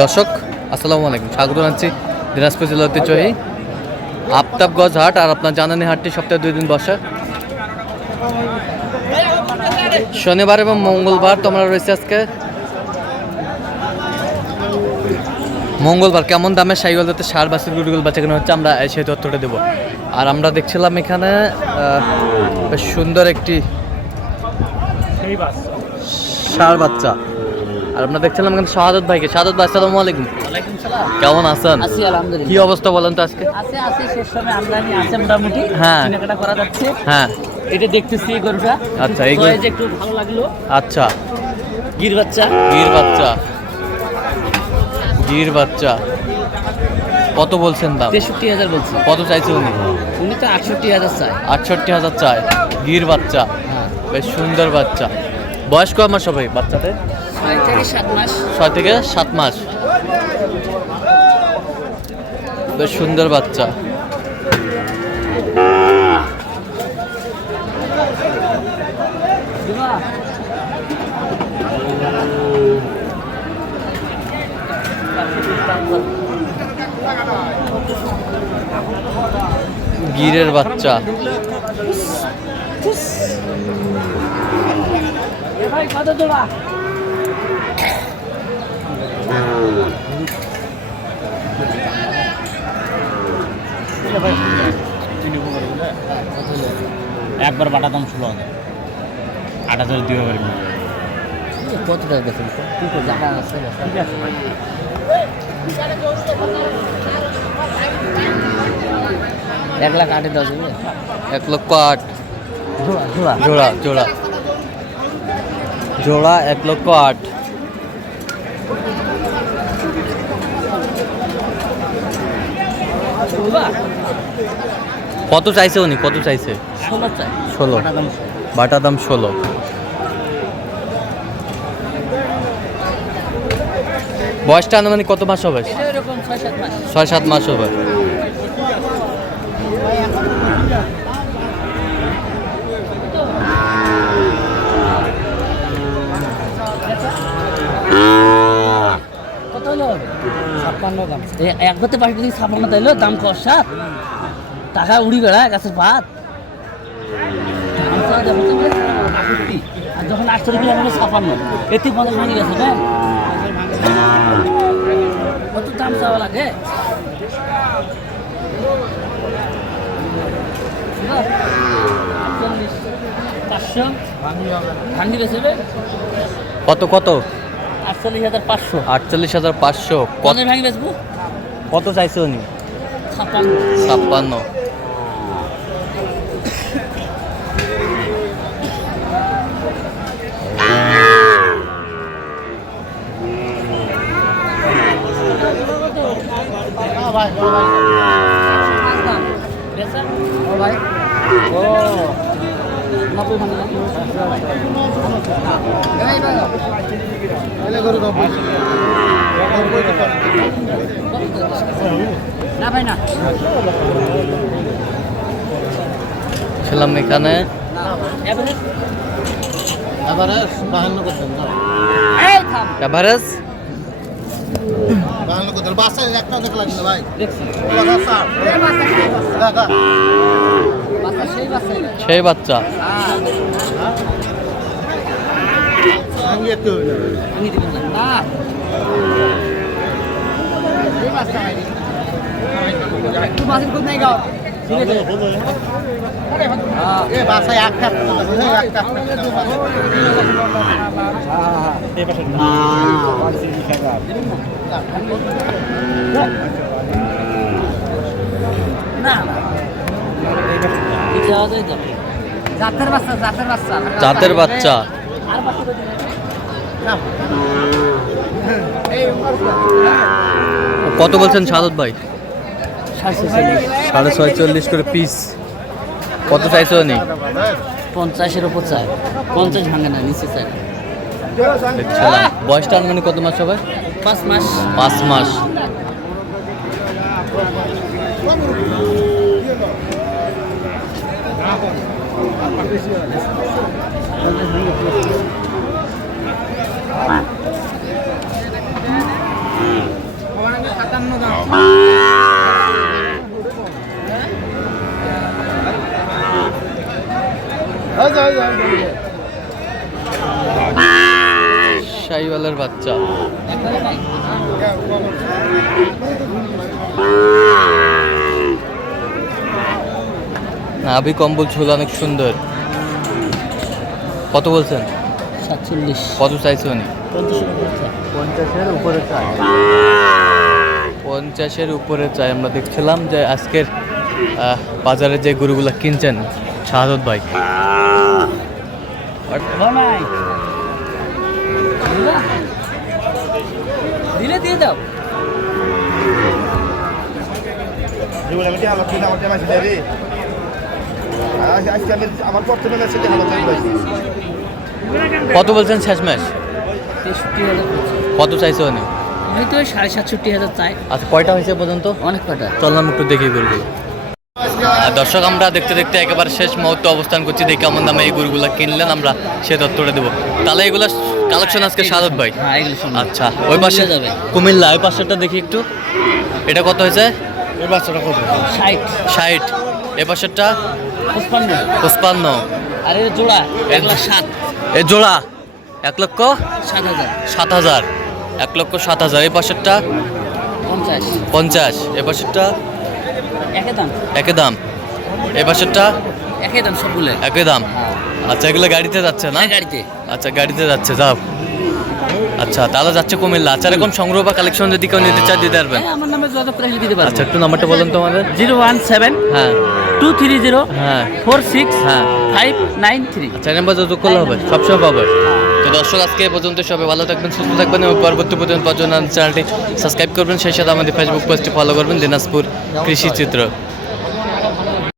দর্শক আসসালামু আলাইকুম। স্বাগত জানাচ্ছি দিনাজপুর জেলা ঐতিহ্যবাহী আফতাবগঞ্জ হাট আর আপনার জানানি হাটটি সপ্তাহে দুই দিন বসে। শনিবার এবং মঙ্গলবার তোমরা রয়েছে আজকে। মঙ্গলবার কেমন দামে সাইকেল যাতে সার বাসের গুড়গুলো বাচ্চা কেনা হচ্ছে আমরা সেই তথ্যটা দেবো। আর আমরা দেখছিলাম এখানে বেশ সুন্দর একটি সার বাচ্চা। আর আমরা দেখছিলাম এখানে শাহাদত ভাইকে। শাহাদত ভাই আসসালামু আলাইকুম। কেমন আছেন? আছি আলহামদুলিল্লাহ। কি অবস্থা বলেন তো আজকে? আছে আছে শেষ সময় আমদানি আছে মোটামুটি। হ্যাঁ। কেনাকাটা করা যাচ্ছে। হ্যাঁ। এটা দেখতেছি গরুটা। আচ্ছা, এই যে একটু ভালো লাগল। আচ্ছা। গির বাচ্চা। গির বাচ্চা। গির বাচ্চা। কত বলছেন দাম? তেষট্টি হাজার বলছি। কত চাইছে উনি? উনি তো আটষট্টি হাজার চাই আটষট্টি হাজার চায়। গির বাচ্চা। হ্যাঁ। বেশ সুন্দর বাচ্চা। বয়স কয় মাস হবে বাচ্চাদের? ছয় থেকে সাত মাস। বেশ সুন্দর বাচ্চা। গিরের বাচ্চা। ভাই কত জোড়া? একবার বাটা দাম ষোলো হাজার। আট হাজার দুই হাজার কত টাকা গেছেন কি করে জায়গা আছে? এক লাখ আটে দশ এক লক্ষ আট। জোড়া জোড়া। জোড়া জোড়া। জোড়া এক লক্ষ আট। কত চাইছে উনি? কত চাইছে? ষোলো বাটা দাম ষোলো। বয়সটা আনুমানিক কত মাস হবে? ছয় সাত মাস হবে। ছাপ্পান্ন দাম। এক করতে পারবি যদি ছাপ্পান্ন তাইলো দাম কর টাকা উড়ি বেড়া গাছের ভাত। তো তো। আর যখন আটশো কিলো হলো ছাপ্পান্ন এতে পঞ্চাশ ভাঙে গেছে না কত দাম চাওয়া লাগে? পাঁচশো। কত কত? আটচল্লিশ হাজার পাঁচশো। আটচল্লিশ হাজার পাঁচশো। কত ভাঙি বেচবো? কত চাইছে উনি? ছাপ্পান্ন। ছাপ্পান্ন। বেচা? ও নব্বই ভাঙি না? না ভাই না ছিলাম এখানে এভারেজ এভারেজ বাহান্ন করতেন বাসায় একটা দেখা লাগবে ভাই সেই বাচ্চা। বাসায় একটা একটা জাতের বাচ্চা? কত বলছেন সাদত ভাই? সাড়ে ছয় চল্লিশ করে পিস কত চাইছো উনি পঞ্চাশের ওপর চায় পঞ্চাশ ভাঙে না নিচে চায় দেখছিলাম বয়সটা আনুমানিক কত মাস হবে? পাঁচ মাস। পাঁচ মাস। সাতান্ন দাম শাহিওয়ালের বাচ্চা। নাভি কম্বল ঝোল অনেক সুন্দর। কত বলছেন? সাতচল্লিশ। কত চাইছে উনি? পঞ্চাশের উপরে চাই। পঞ্চাশের উপরে চাই। আমরা দেখছিলাম যে আজকের আহ, বাজারে যে গরুগুলা কিনছেন শাহাদত ভাই। নাই দিলা? দিয়ে দাও। কত বলছেন হাজার বলছে। কত চাইছে উনি? আমি তো সাড়ে সাতষট্টি হাজার চাই আচ্ছা কয়টা হয়েছে পর্যন্ত? অনেক কটা চললাম একটু দেখি গরুগুলো আর দর্শক আমরা দেখতে দেখতে একেবারে শেষ মুহূর্তে অবস্থান করছি। দেখি কেমন দামে এই গরুগুলো কিনলেন আমরা সে তত্ত্বটা দেবো। তাহলে এগুলো কালেকশন আজকে সাদত ভাই। হ্যাঁ। আচ্ছা ওই পাশে যাবে। কুমিল্লা ওই পাশেরটা দেখি একটু। এটা কত হয়েছে? এই বাচ্চাটা কত? ষাট। ষাট। এ পাশেরটা? পঁচপান্ন। পঁচপান্ন। আর এর জোড়া এক লাখ সাত। এ জোড়া? এক লক্ষ? সাত হাজার। সাত হাজার। এক লক্ষ সাত হাজার। এই পাশেরটা? পঞ্চাশ। পঞ্চাশ। এ পাশেরটা? একই দাম। একই দাম। এ পাশেরটা? একই দাম সবগুলো একই দাম? আচ্ছা এগুলো গাড়িতে যাচ্ছে না? না গাড়িতে। আচ্ছা গাড়িতে যাচ্ছে যাও। আচ্ছা তাহলে যাচ্ছে কুমিল্লা। আচ্ছা এরকম সংগ্রহ বা কালেকশন যদি কেউ নিতে চায় দিতে পারবেন হ্যাঁ, আমার নামে যোগাযোগ করে দিতে আচ্ছা একটু নাম্বারটা বলুন তোমাদের জিরো ওয়ান সেভেন হ্যাঁ। টু থ্রি জিরো হ্যাঁ। ফোর সিক্স হ্যাঁ। Five nine three. আচ্ছা নাম্বার যোগাযোগ করলে হবে সবসময় পাবে। তো দর্শক আজকে এ পর্যন্ত সবাই ভালো থাকবেন সুস্থ থাকবেন এবং পরবর্তী পর্যন্ত পর্যন্ত চ্যানেলটি সাবস্ক্রাইব করবেন। সেই সাথে আমাদের ফেসবুক পেজটি ফলো করবেন দিনাজপুর কৃষি চিত্র।